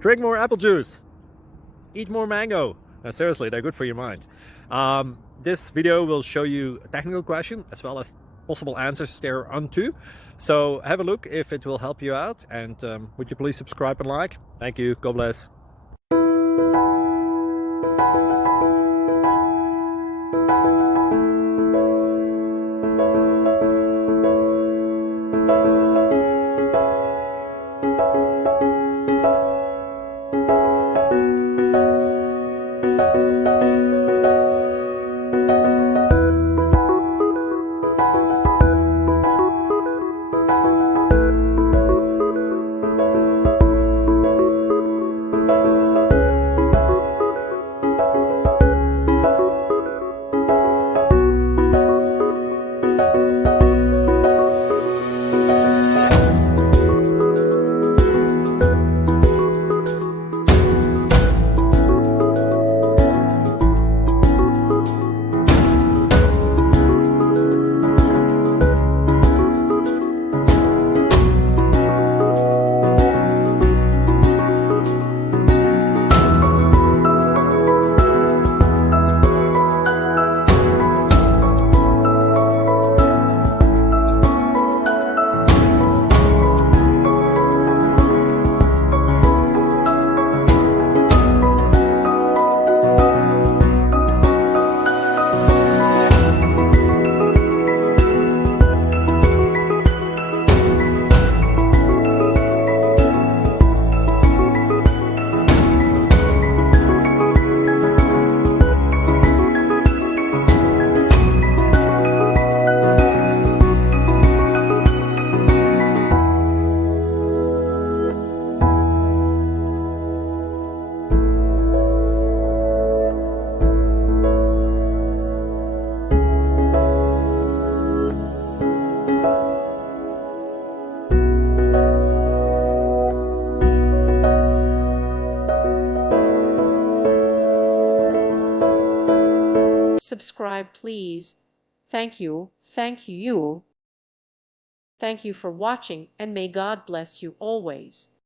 Drink more apple juice. Eat more mango. Seriously, they're good for your mind. This video will show you a technical question as well as possible answers thereunto. So have a look if it will help you out, and would you please subscribe and like? Thank you. God bless. Subscribe, please. Thank you. Thank you. Thank you for watching, and may God bless you always.